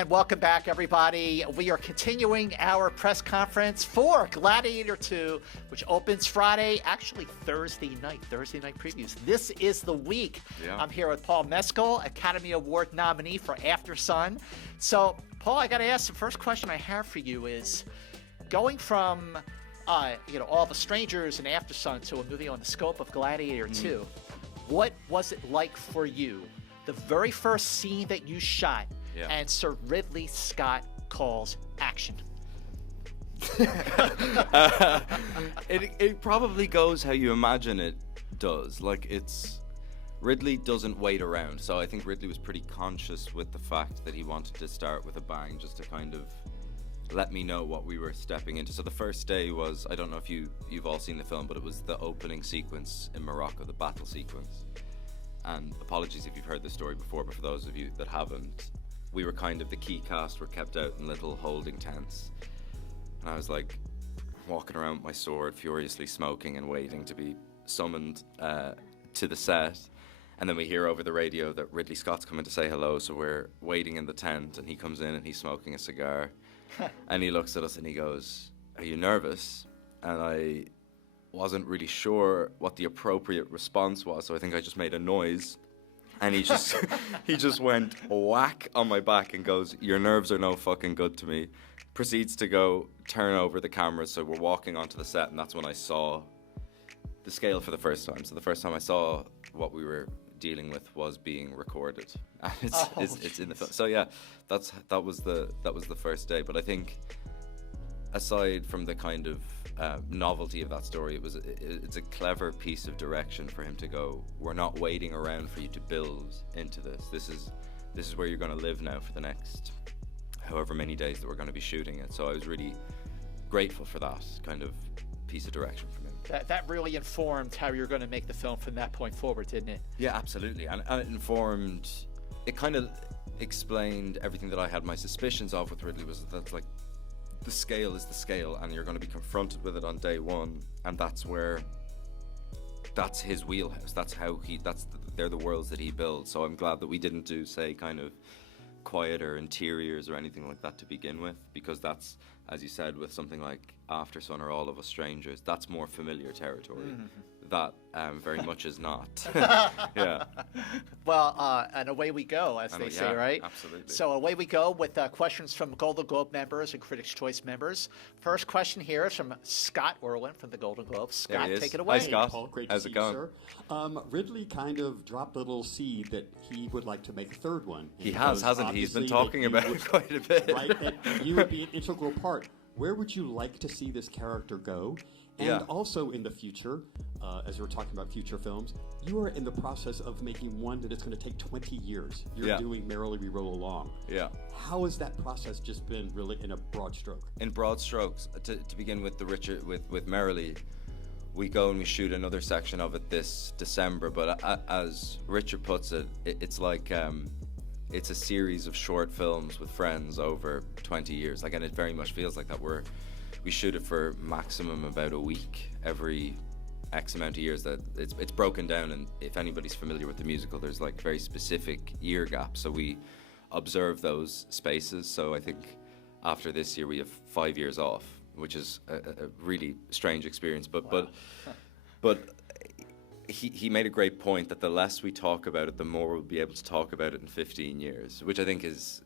And welcome back, everybody. We are continuing our press conference for Gladiator II, which opens Friday, actually Thursday night previews. This is the week. Yeah. I'm here with Paul Mescal, Academy Award nominee for After Sun. So, Paul, I got to ask, the first question I have for you is, going from All the Strangers and After Sun to a movie on the scope of Gladiator II, what was it like for you? The very first scene that you shot, and Sir Ridley Scott calls action. It probably goes how you imagine it does. Ridley doesn't wait around, so I think Ridley was pretty conscious with the fact that he wanted to start with a bang, just to kind of let me know what we were stepping into. So the first day was, I don't know if you've all seen the film, but it was the opening sequence in Morocco, the battle sequence. And apologies if you've heard this story before, but for those of you that haven't, we were kind of, the key cast were kept out in little holding tents. And I was like walking around with my sword, furiously smoking and waiting to be summoned to the set. And then we hear over the radio that Ridley Scott's coming to say hello, so we're waiting in the tent, and he comes in and he's smoking a cigar. And he looks at us and he goes, "Are you nervous?" And I wasn't really sure what the appropriate response was, so I think I just made a noise. And he just went whack on my back and goes, "Your nerves are no fucking good to me." Proceeds to go turn over the cameras, so we're walking onto the set, and that's when I saw the scale for the first time. So the first time I saw what we were dealing with was being recorded. And it's in the film. So yeah, that was the first day. But I think, aside from the kind of novelty of that story, it's a clever piece of direction for him to go, we're not waiting around for you to build into this. This is where you're going to live now for the next however many days that we're going to be shooting it. So I was really grateful for that kind of piece of direction from him. That really informed how you're going to make the film from that point forward, didn't it? Yeah, absolutely. And it kind of explained everything that I had my suspicions of with Ridley, was that like, the scale is the scale, and you're going to be confronted with it on day one, and that's his wheelhouse. They're the worlds that he builds. So I'm glad that we didn't do, say, kind of quieter interiors or anything like that to begin with, because that's, as you said, with something like After Sun or All of Us Strangers, that's more familiar territory. Mm-hmm. That very much is not. Yeah. Well, and away we go, as they say, right? Absolutely. So away we go with questions from Golden Globe members and Critics' Choice members. First question here is from Scott Orwin from the Golden Globes. Scott, take it away. Hi, Scott. Paul, great How's to see it going? you, sir. Ridley kind of dropped a little seed that he would like to make a third one. He has, hasn't he? He's been talking about it quite a bit. Right, that you would be an integral part. Where would you like to see this character go? And also in the future, as we're talking about future films, you are in the process of making one that is going to take 20 years. You're doing Merrily We Roll Along. Yeah. How has that process just been, really, in a broad stroke? In broad strokes, to begin with with Merrily, we go and we shoot another section of it this December. But as Richard puts it, it's like it's a series of short films with friends over 20 years. And it very much feels like that. We shoot it for maximum about a week every X amount of years. That it's broken down, and if anybody's familiar with the musical, there's like very specific year gaps, so we observe those spaces. So I think after this year we have 5 years off, which is a really strange experience, but he made a great point that the less we talk about it, the more we'll be able to talk about it in 15 years, which I think is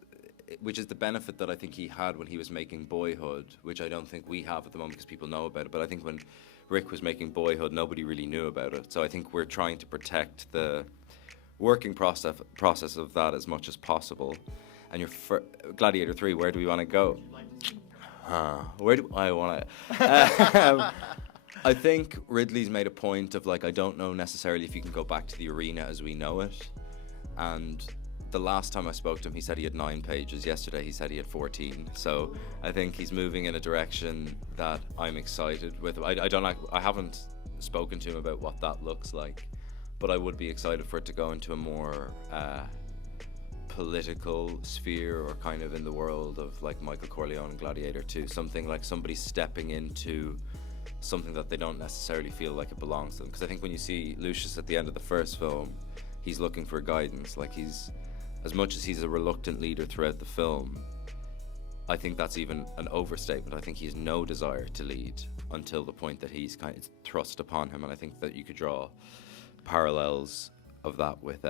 the benefit that I think he had when he was making Boyhood, which I don't think we have at the moment because people know about it. But I think when Rick was making Boyhood, nobody really knew about it. So I think we're trying to protect the working process of that as much as possible. And Gladiator 3, where do we want to go? Where do I want to... I think Ridley's made a point of, I don't know necessarily if you can go back to the arena as we know it. And the last time I spoke to him, he said he had 9 pages. Yesterday, he said he had 14. So I think he's moving in a direction that I'm excited with. I haven't spoken to him about what that looks like, but I would be excited for it to go into a more political sphere, or kind of in the world of like Michael Corleone and Gladiator II. Something like somebody stepping into something that they don't necessarily feel like it belongs to them. Because I think when you see Lucius at the end of the first film, he's looking for guidance. Like he's as much as he's a reluctant leader throughout the film, I think that's even an overstatement. I think he has no desire to lead until the point that he's kind of thrust upon him, and I think that you could draw parallels of that with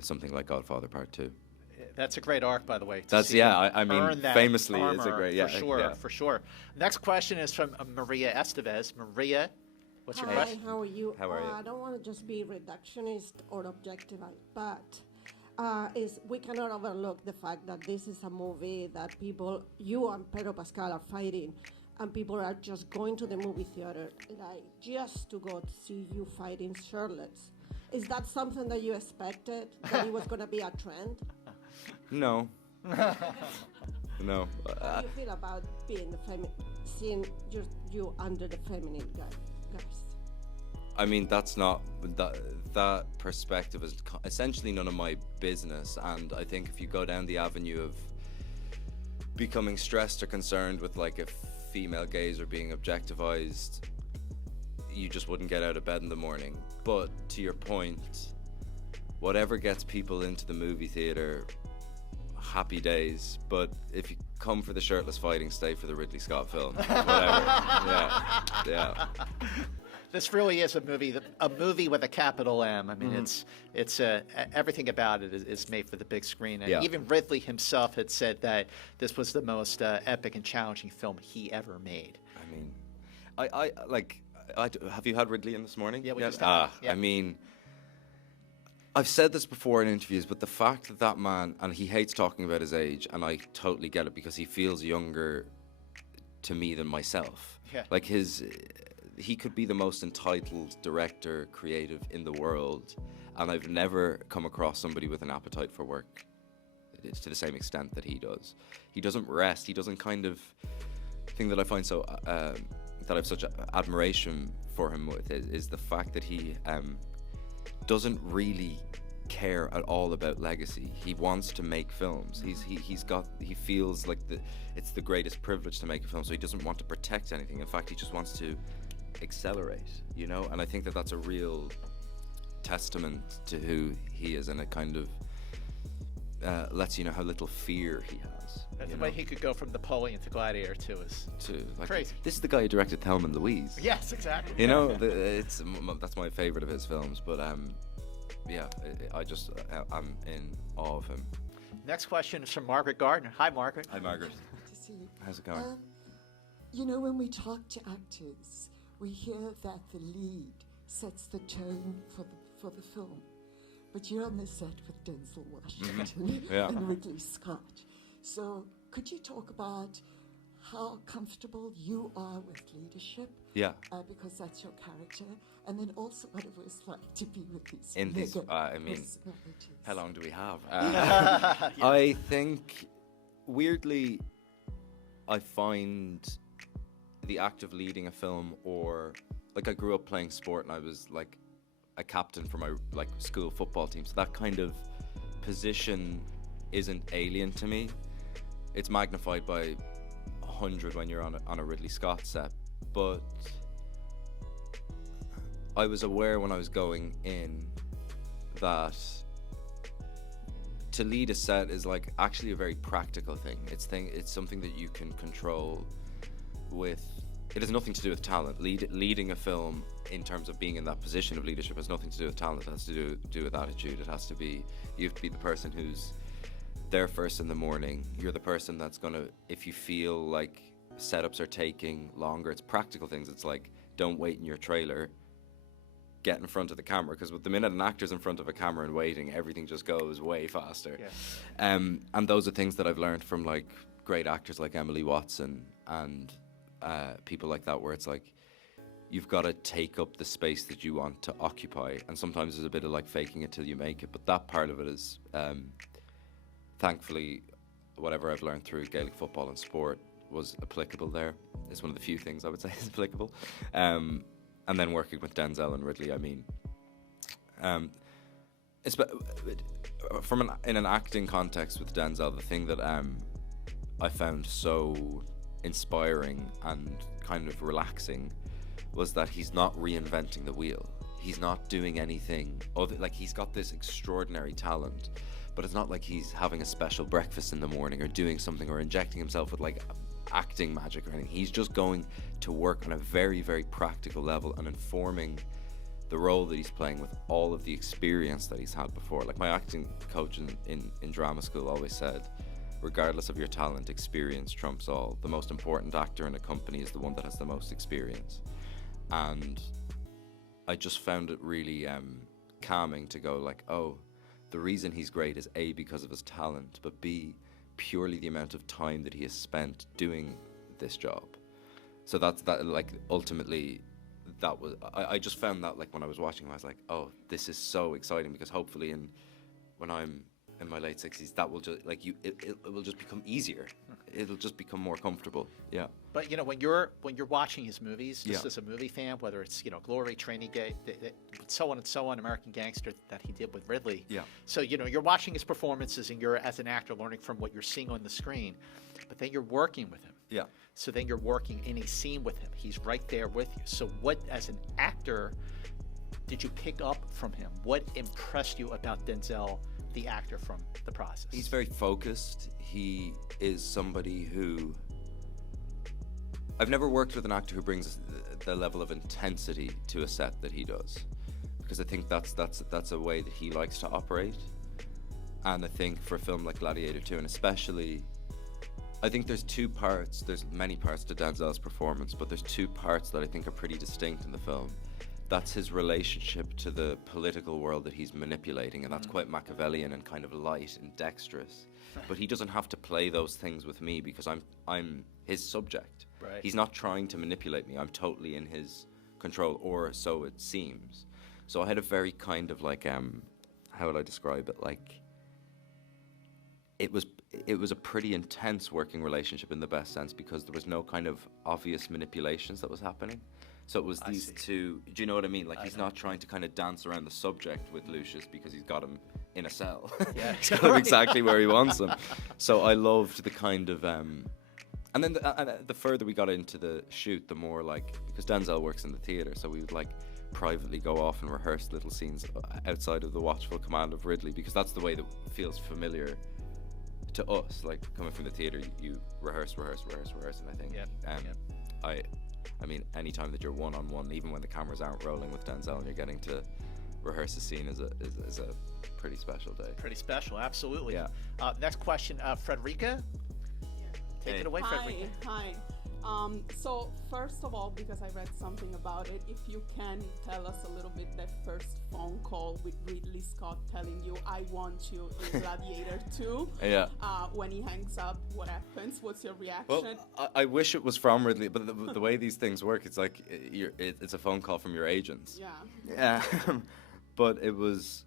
something like Godfather Part 2. That's a great arc, by the way. I mean, famously, it's a great, for sure. Next question is from Maria Estevez. Maria, what's your question? How are you? How are you? I don't want to just be reductionist or objective, but we cannot overlook the fact that this is a movie that you and Pedro Pascal are fighting, and people are just going to the movie theater just to go to see you fighting shirtless. Is that something that you expected, that it was going to be a trend? No. No. How do you feel about being seeing you under the feminine guys? I mean, that's not that perspective is essentially none of my business, and I think if you go down the avenue of becoming stressed or concerned with like a female gaze or being objectivized, you just wouldn't get out of bed in the morning. But to your point, whatever gets people into the movie theater, happy days. But if you come for the shirtless fighting, stay for the Ridley Scott film. Whatever. Yeah. This really is a movie with a capital M. I mean, it's everything about it is made for the big screen. And even Ridley himself had said that this was the most epic and challenging film he ever made. I mean, have you had Ridley in this morning? Yeah, we just had. I mean, I've said this before in interviews, but the fact that man, and he hates talking about his age, and I totally get it because he feels younger to me than myself. Yeah. Like he could be the most entitled director, creative in the world, and I've never come across somebody with an appetite for work to the same extent that he does. He doesn't rest. He doesn't kind of thing that I find so that I have such admiration for him with is the fact that he doesn't really care at all about legacy. He wants to make films. He feels like it's the greatest privilege to make a film, so he doesn't want to protect anything. In fact, he just wants to accelerate, and I think that that's a real testament to who he is, and it kind of lets you know how little fear he has. The way he could go from Napoleon to Gladiator II is crazy. This is the guy who directed Thelma and Louise. Yes, exactly. That's my favorite of his films, but I'm in awe of him. Next question is from Margaret Gardner. Hi, Margaret. Hi, Margaret. Good to see you. How's it going? When we talk to actors, we hear that the lead sets the tone for the film. But you're on the set with Denzel Washington and Ridley Scott. So could you talk about how comfortable you are with leadership? Yeah. Because that's your character. And then also what it was like to be with these personalities. How long do we have? I think, weirdly, I find the act of leading a film, or like I grew up playing sport and I was like a captain for my school football team, so that kind of position isn't alien to me. It's magnified by 100 when you're on a Ridley Scott set, but I was aware when I was going in that to lead a set is like actually a very practical thing. It's something that you can control with. It has nothing to do with talent. Leading a film in terms of being in that position of leadership has nothing to do with talent. It has to do with attitude. You have to be the person who's there first in the morning. You're the person that's gonna, if you feel like setups are taking longer, it's practical things. It's like, don't wait in your trailer, get in front of the camera, because with the minute an actor's in front of a camera and waiting, everything just goes way faster. Yeah. And those are things that I've learned from like great actors like Emily Watson and people like that, where it's like you've got to take up the space that you want to occupy, and sometimes there's a bit of like faking it till you make it, but that part of it is thankfully whatever I've learned through Gaelic football and sport was applicable there. It's one of the few things I would say is applicable. And then working with Denzel and Ridley, I mean, in an acting context with Denzel, the thing that I found so inspiring and kind of relaxing was that he's not reinventing the wheel. He's not doing anything other, like he's got this extraordinary talent, but it's not like he's having a special breakfast in the morning or doing something or injecting himself with like acting magic or anything. He's just going to work on a very, very practical level and informing the role that he's playing with all of the experience that he's had before. Like my acting coach in drama school always said, regardless of your talent, experience trumps all. The most important actor in a company is the one that has the most experience. And I just found it really calming to go like, oh, the reason he's great is A, because of his talent, but B, purely the amount of time that he has spent doing this job. So that's that, like, ultimately, that was, I just found that, like, when I was watching, I was like, oh, this is so exciting, because hopefully when I'm in my late 60s, that will just, like, it will just become easier. It'll just become more comfortable. Yeah. But you know, when you're watching his movies, just Yeah. as a movie fan, whether it's, you know, Glory, Training Day, so on and so on, American Gangster that he did with Ridley. Yeah. So you know, you're watching his performances, and you're, as an actor, learning from what you're seeing on the screen. But then you're working with him. Yeah. So then you're working in a scene with him. He's right there with you. So what, as an actor, did you pick up from him? What impressed you about Denzel, the actor, from the process? He's very focused. He is somebody who... I've never worked with an actor who brings the level of intensity to a set that he does, because I think that's a way that he likes to operate. And I think for a film like Gladiator II, and especially, I think there's two parts. There's many parts to Denzel's performance, but there's two parts that I think are pretty distinct in the film. That's his relationship to the political world that he's manipulating, and that's quite Machiavellian and kind of light and dexterous. But he doesn't have to play those things with me, because I'm his subject. Right. He's not trying to manipulate me. I'm totally in his control, or so it seems. So I had a very kind of like, how would I describe it? Like, it was a pretty intense working relationship in the best sense, because there was no kind of obvious manipulations that was happening. So it was these two, do you know what I mean? Like, he's not trying to kind of dance around the subject with Lucius because he's got him in a cell. Yeah. He's got him exactly where he wants him. So I loved the kind of, and then the further we got into the shoot, the more, like, because Denzel works in the theater, so we would like privately go off and rehearse little scenes outside of the watchful command of Ridley, because that's the way that feels familiar to us. Like, coming from the theater, you rehearse, and I think I mean, any time that you're one-on-one, even when the cameras aren't rolling with Denzel and you're getting to rehearse a scene, is a pretty special day. Pretty special, absolutely. Yeah. Next question, Frederica. Take it away, Frederica. Hi. So first of all, because I read something about it, if you can tell us a little bit that first phone call with Ridley Scott telling you, I want you in Gladiator II. Yeah. When he hangs up, what happens? What's your reaction? Well, I wish it was from Ridley, but the way these things work, it's like it's a phone call from your agents. Yeah. But it was...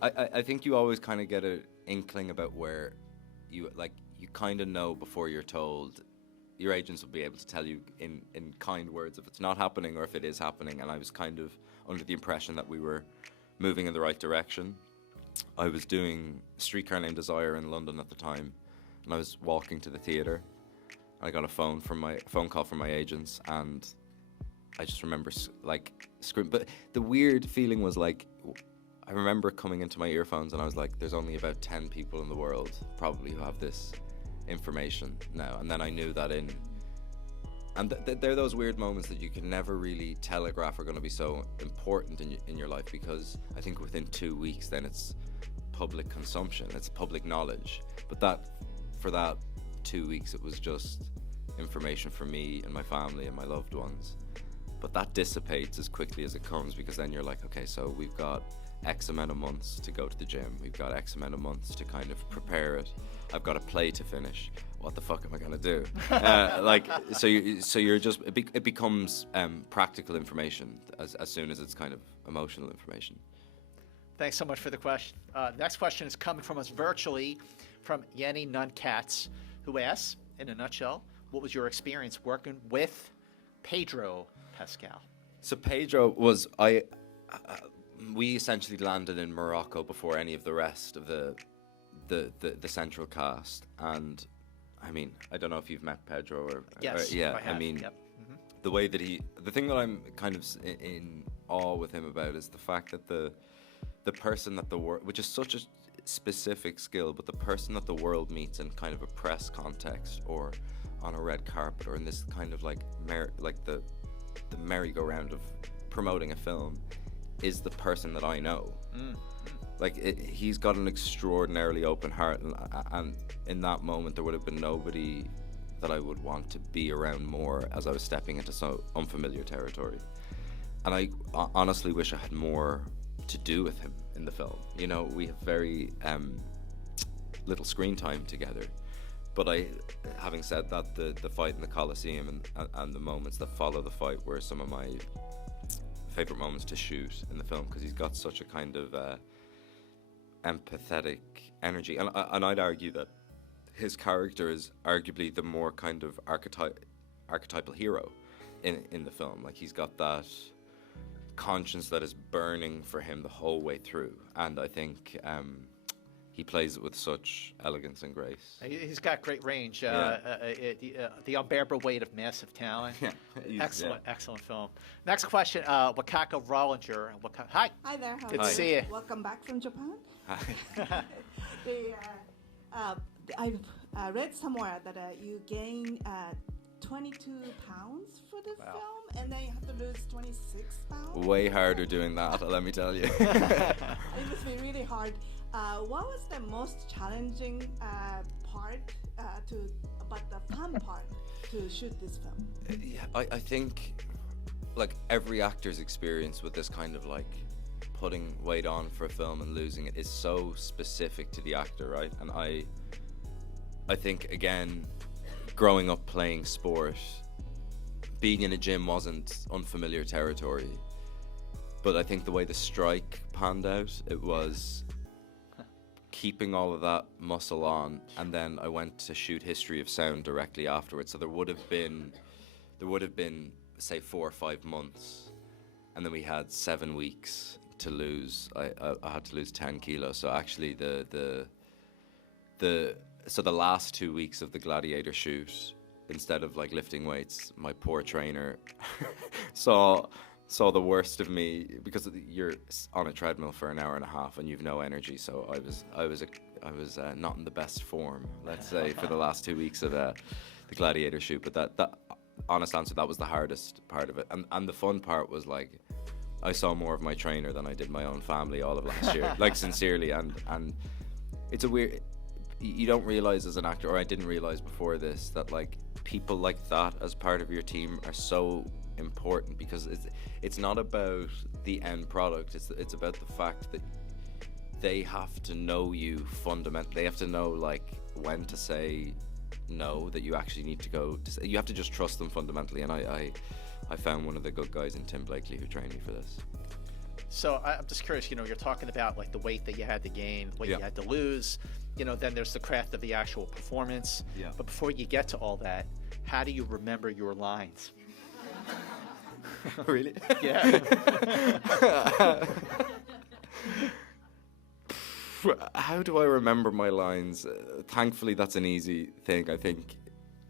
I think you always kind of get an inkling about where you kind of know before you're told. Your agents will be able to tell you in kind words if it's not happening or if it is happening, and I was kind of under the impression that we were moving in the right direction. I was doing Streetcar Named Desire in London at the time, and I was walking to the theatre. I got a phone call from my agents, and I just remember like screaming. But the weird feeling was like, I remember coming into my earphones and I was like, there's only about 10 people in the world probably who have this information now. And then I knew that they're those weird moments that you can never really telegraph are going to be so important in your life, because I think within 2 weeks then it's public consumption, it's public knowledge. But for that 2 weeks it was just information for me and my family and my loved ones. But that dissipates as quickly as it comes, because then you're like, okay, so we've got X amount of months to go to the gym, we've got X amount of months to kind of prepare it, I've got a play to finish, what the fuck am I gonna do? It becomes practical information as soon as it's kind of emotional information. Thanks so much for the question. Next question is coming from us virtually from Yenny Nunkatz, who asks, in a nutshell, what was your experience working with Pedro Pascal? So Pedro was, we essentially landed in Morocco before any of the rest of the central cast, and I mean, I don't know if you've met Pedro or yes, yeah, I have. I mean, yep. the way that the thing that I'm kind of in awe with him about is the fact that the person that which is such a specific skill, but the person that the world meets in kind of a press context or on a red carpet or in this kind of like the merry-go-round of promoting a film is the person that I know. Like he's got an extraordinarily open heart, and in that moment there would have been nobody that I would want to be around more as I was stepping into so unfamiliar territory. And I honestly wish I had more to do with him in the film. You know, we have very little screen time together. But having said that, the fight in the Coliseum and the moments that follow the fight were some of my favorite moments to shoot in the film, because he's got such a kind of empathetic energy. And I'd argue that his character is arguably the more kind of archetypal hero in the film. Like, he's got that conscience that is burning for him the whole way through, and I think he plays it with such elegance and grace. He's got great range. The unbearable weight of massive talent. Excellent film. Next question, Wakako Rollinger. Hi. Hi there. How Good are to you? see you. Welcome back from Japan. Hi. I've read somewhere that you gain 22 pounds for the film, and then you have to lose 26 pounds. Way harder doing that, let me tell you. It must be really hard. What was the most challenging part but the fun part to shoot this film? I think, like, every actor's experience with this kind of, like, putting weight on for a film and losing it is so specific to the actor, right? And I think, again, growing up playing sport, being in a gym wasn't unfamiliar territory. But I think the way the strike panned out, it was keeping all of that muscle on, and then I went to shoot History of Sound directly afterwards. So there would have been, say, 4 or 5 months, and then we had 7 weeks to lose. I had to lose 10 kilos. So actually, the last 2 weeks of the Gladiator shoot, instead of like lifting weights, my poor trainer saw the worst of me, because you're on a treadmill for an hour and a half and you've no energy. So I was not in the best form, let's say, for the last 2 weeks of the Gladiator shoot. But that honest answer, that was the hardest part of it. And the fun part was, like, I saw more of my trainer than I did my own family all of last year, like, sincerely. And it's a weird, you don't realize as an actor, or I didn't realize before this, that, like, people like that as part of your team are so important, because it's not about the end product. It's about the fact that they have to know you fundamentally. They have to know, like, when to say no, that you actually need to go to say, you have to just trust them fundamentally. And I found one of the good guys in Tim Blakely who trained me for this. So I'm just curious, you're talking about, like, the weight that you had to gain, weight you had to lose, then there's the craft of the actual performance. But before you get to all that, how do you remember your lines? Really? Yeah. How do I remember my lines? Thankfully, that's an easy thing. I think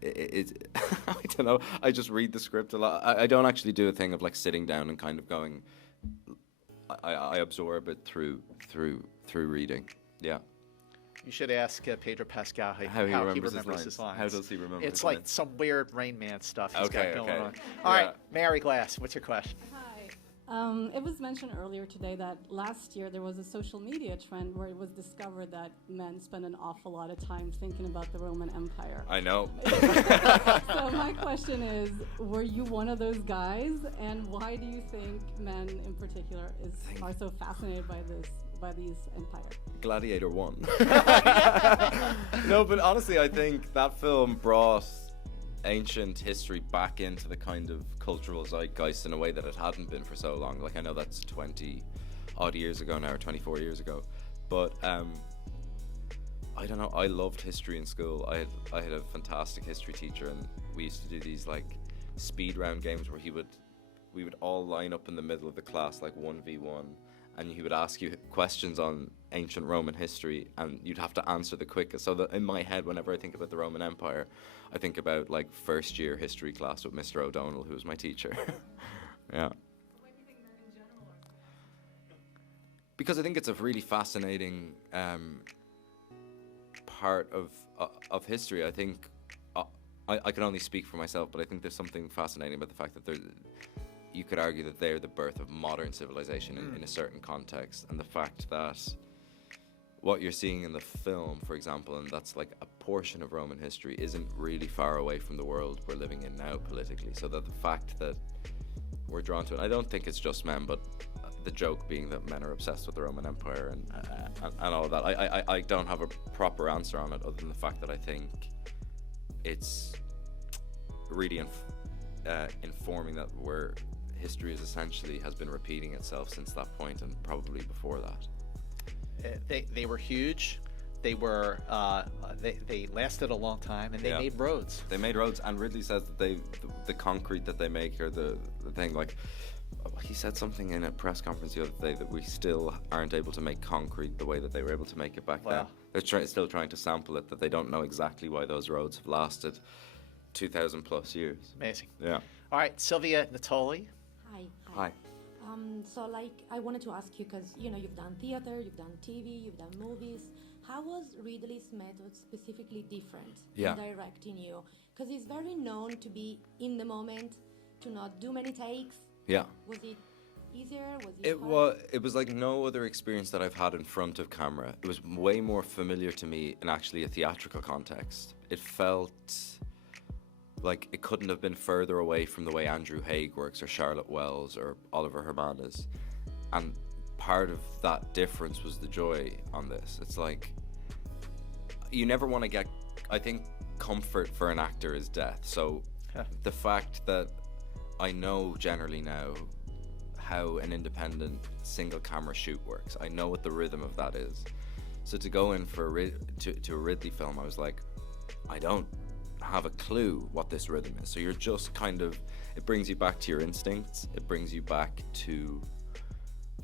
it I don't know. I just read the script a lot. I don't actually do a thing of, like, sitting down and kind of going. I absorb it through reading. Yeah. You should ask Pedro Pascal how he remembers his lines. How does he remember It's his like lines? some weird Rain Man stuff he's got going on. Yeah. All right, Mary Glass, what's your question? Hi. It was mentioned earlier today that last year there was a social media trend where it was discovered that men spend an awful lot of time thinking about the Roman Empire. I know. So my question is, were you one of those guys, and why do you think men in particular are so fascinated by these empires? Gladiator 1. No, but honestly, I think that film brought ancient history back into the kind of cultural zeitgeist in a way that it hadn't been for so long. Like, I know that's 20 odd years ago now, or 24 years ago, but I don't know, I loved history in school. I had a fantastic history teacher, and we used to do these, like, speed round games where we would all line up in the middle of the class, like 1v1, and he would ask you questions on ancient Roman history, and you'd have to answer the quickest. So that in my head, whenever I think about the Roman Empire, I think about, like, first year history class with Mr. O'Donnell, who was my teacher. Yeah. Why do you think men in general are so Because I think it's a really fascinating part of history. I think I can only speak for myself, but I think there's something fascinating about the fact that you could argue that they're the birth of modern civilization in a certain context, and the fact that what you're seeing in the film, for example, and that's like a portion of Roman history, isn't really far away from the world we're living in now politically. So that the fact that we're drawn to it, I don't think it's just men, but the joke being that men are obsessed with the Roman Empire and all of that. I don't have a proper answer on it other than the fact that I think it's really informing that history is essentially has been repeating itself since that point and probably before that. They were huge. They were they lasted a long time, and they made roads. They made roads, and Ridley says that the concrete that they make, or the thing, like he said something in a press conference the other day that we still aren't able to make concrete the way that they were able to make it back then. They're still trying to sample it, that they don't know exactly why those roads have lasted 2,000 plus years. Amazing. Yeah. All right, Sylvia Natoli. Hi. So I wanted to ask you, because you've done theater, you've done TV, you've done movies. How was Ridley's method specifically different in directing you? Because he's very known to be in the moment, to not do many takes. Yeah. Was it easier? Was it hard? It was like no other experience that I've had in front of camera. It was way more familiar to me in actually a theatrical context. It felt like it couldn't have been further away from the way Andrew Haigh works, or Charlotte Wells, or Oliver Hermanez. And part of that difference was the joy on this. It's like, you never want to get, I think comfort for an actor is death. So the fact that I know generally now how an independent single camera shoot works, I know what the rhythm of that is. So to go in for to a Ridley film, I was like, I don't have a clue what this rhythm is. So you're just kind of, it brings you back to your instincts. It brings you back to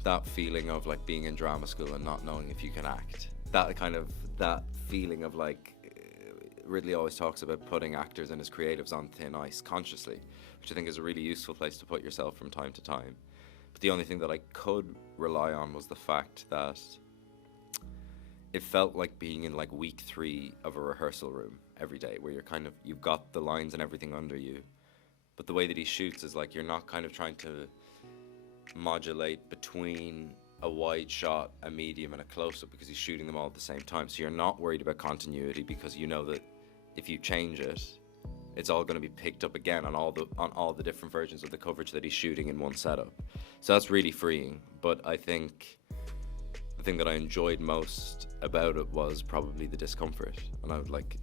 that feeling of like being in drama school and not knowing if you can act. That feeling of like, Ridley always talks about putting actors and his creatives on thin ice consciously, which I think is a really useful place to put yourself from time to time. But the only thing that I could rely on was the fact that it felt like being in like week 3 of a rehearsal room every day, where you've got the lines and everything under you. But the way that he shoots is like, you're not kind of trying to modulate between a wide shot, a medium, and a close-up, because he's shooting them all at the same time. So you're not worried about continuity, because you know that if you change it, it's all going to be picked up again on all the different versions of the coverage that he's shooting in one setup. So that's really freeing. But I think the thing that I enjoyed most about it was probably the discomfort, and I would like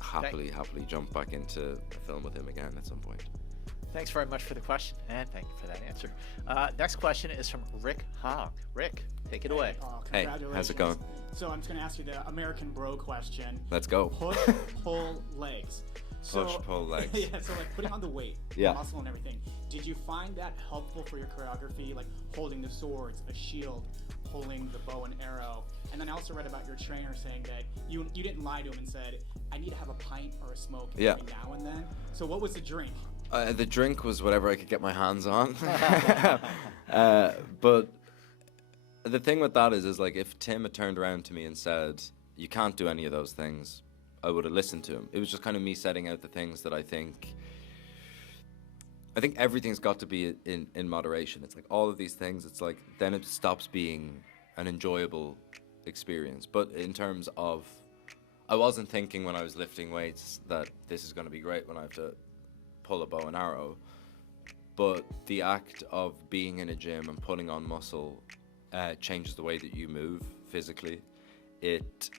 happily jump back into a film with him again at some point. Thanks very much for the question, and thank you for that answer. Next question is from Rick Hogg. Rick, take it away. Hey, how's it going? So I'm just going to ask you the American Bro question. Let's go. Push, pull, legs. Push, pull, legs. Yeah, so like putting on the weight, muscle and everything. Did you find that helpful for your choreography, like holding the swords, a shield, pulling the bow and arrow? And then I also read about your trainer saying that you didn't lie to him and said, I need to have a pint or a smoke every now and then. So what was the drink? The drink was whatever I could get my hands on. But the thing with that is like, if Tim had turned around to me and said, you can't do any of those things, I would have listened to him. It was just kind of me setting out the things that I think everything's got to be in moderation. It's like all of these things, it's like, then it stops being an enjoyable experience. But in terms of, I wasn't thinking when I was lifting weights that this is going to be great when I have to pull a bow and arrow, but the act of being in a gym and putting on muscle changes the way that you move physically. It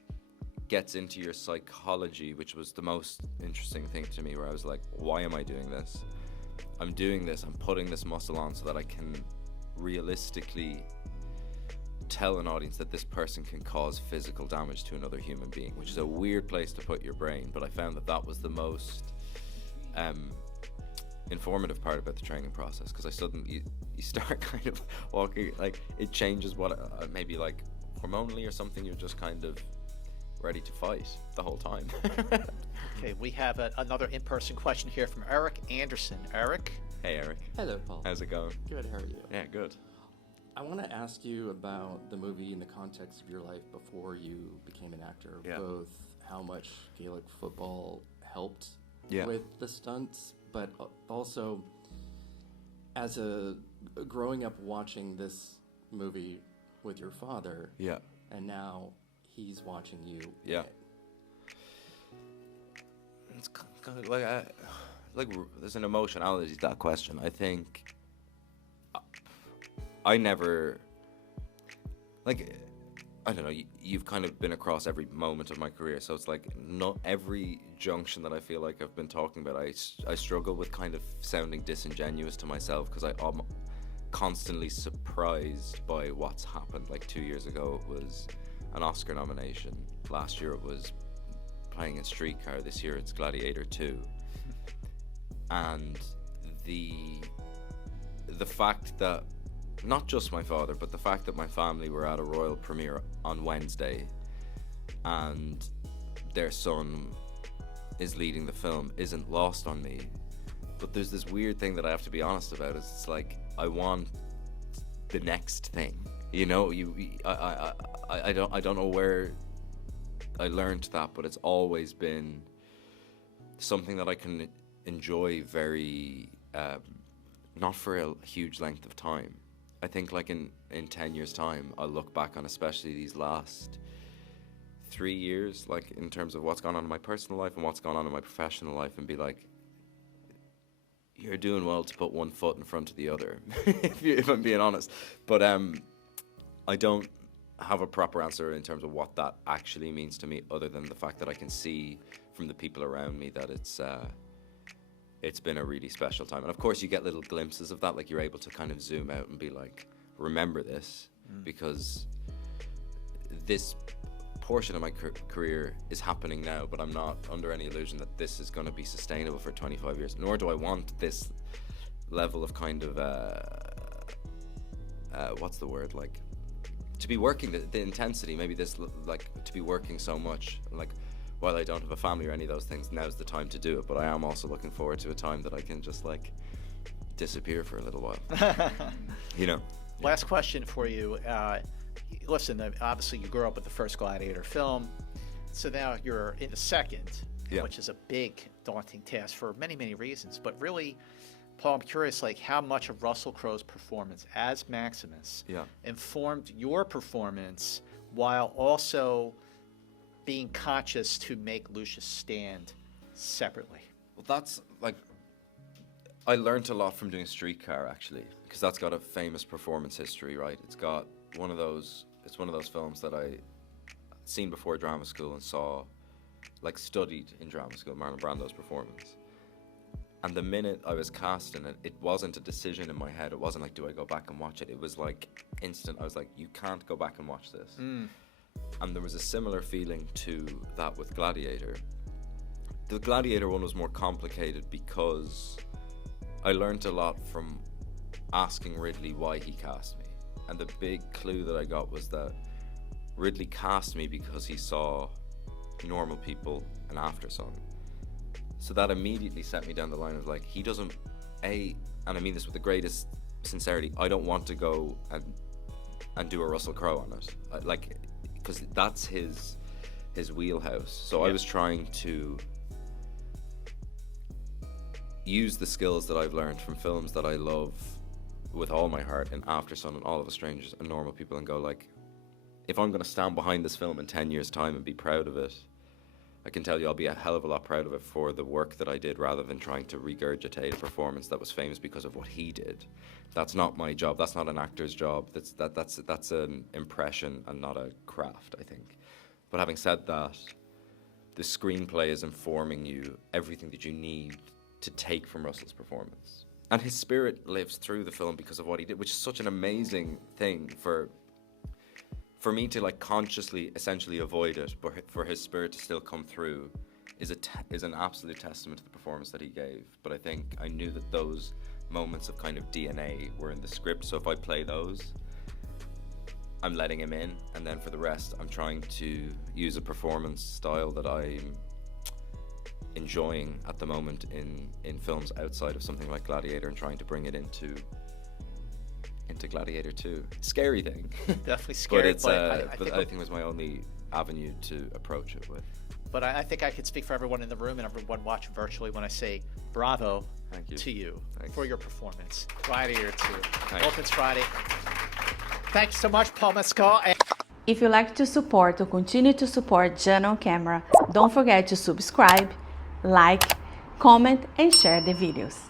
gets into your psychology, which was the most interesting thing to me, where I was like, why am I doing this? I'm doing this, I'm putting this muscle on so that I can realistically tell an audience that this person can cause physical damage to another human being, which is a weird place to put your brain, but I found that was the most informative part about the training process, because I suddenly you start kind of walking, like it changes what maybe like hormonally or something, you're just kind of ready to fight the whole time. Okay, we have another in-person question here from Eric Anderson. Eric? Hey Eric. Hello, Paul. How's it going? Good, how are you? Yeah, good. I want to ask you about the movie in the context of your life before you became an actor. Yeah. Both how much Gaelic football helped Yeah. with the stunts, but also as a growing up watching this movie with your father. Yeah. And now he's watching you. Yeah. It's kind of like there's an emotionality to that question. I think I never, like, I don't know, you've kind of been across every moment of my career, so it's like not every junction that I feel like I've been talking about, I struggle with kind of sounding disingenuous to myself, because I'm constantly surprised by what's happened. Like 2 years ago it was an Oscar nomination, last year it was playing in Streetcar, this year it's Gladiator II. And the fact that not just my father, but the fact that my family were at a royal premiere on Wednesday and their son is leading the film isn't lost on me. But there's this weird thing that I have to be honest about. It's like I want the next thing. You know, I don't know where I learned that, but it's always been something that I can enjoy very not for a huge length of time. I think like in 10 years time I'll look back on especially these last 3 years, like in terms of what's gone on in my personal life and what's gone on in my professional life, and be like, you're doing well to put one foot in front of the other. if I'm being honest. But I don't have a proper answer in terms of what that actually means to me, other than the fact that I can see from the people around me that it's been a really special time. And of course you get little glimpses of that, like you're able to kind of zoom out and be like, remember this, because this portion of my career is happening now, but I'm not under any illusion that this is going to be sustainable for 25 years, nor do I want this level of kind of what's the word, like to be working the intensity, maybe this like to be working so much, like while I don't have a family or any of those things, now's the time to do it. But I am also looking forward to a time that I can just like disappear for a little while. You know. Last question for you. Listen, obviously you grew up with the first Gladiator film, so now you're in the second, which is a big, daunting task for many, many reasons. But really, Paul, I'm curious, like how much of Russell Crowe's performance as Maximus informed your performance, while also being conscious to make Lucius stand separately. Well, that's like, I learned a lot from doing Streetcar actually, because that's got a famous performance history, right? It's got one of those films that I seen before drama school and saw, like studied in drama school, Marlon Brando's performance. And the minute I was cast in it, it wasn't a decision in my head. It wasn't like, do I go back and watch it? It was like instant. I was like, you can't go back and watch this. And there was a similar feeling to that with Gladiator. The Gladiator one was more complicated because I learned a lot from asking Ridley why he cast me. And the big clue that I got was that Ridley cast me because he saw Normal People and Aftersun. So that immediately set me down the line of like, he doesn't, and I mean this with the greatest sincerity, I don't want to go and do a Russell Crowe on it. Like, because that's his wheelhouse. So I was trying to use the skills that I've learned from films that I love with all my heart, and Aftersun and All of Us Strangers and Normal People, and go like, if I'm going to stand behind this film in 10 years time and be proud of it, I can tell you I'll be a hell of a lot proud of it for the work that I did, rather than trying to regurgitate a performance that was famous because of what he did. That's not my job. That's not an actor's job. That's an impression and not a craft, I think. But having said that, the screenplay is informing you everything that you need to take from Russell's performance. And his spirit lives through the film because of what he did, which is such an amazing thing for me to like consciously essentially avoid it, but for his spirit to still come through is an absolute testament to the performance that he gave. But I think I knew that those moments of kind of DNA were in the script, so if I play those, I'm letting him in, and then for the rest I'm trying to use a performance style that I'm enjoying at the moment in films outside of something like Gladiator, and trying to bring it into into Gladiator 2. Scary thing. Definitely scary. But I think it was my only avenue to approach it with. But I think I could speak for everyone in the room and everyone watching virtually when I say bravo to you for your performance. Gladiator 2 opens Friday. Thanks so much, Paul Mescal. If you like to support or continue to support Jana on Camera, don't forget to subscribe, like, comment, and share the videos.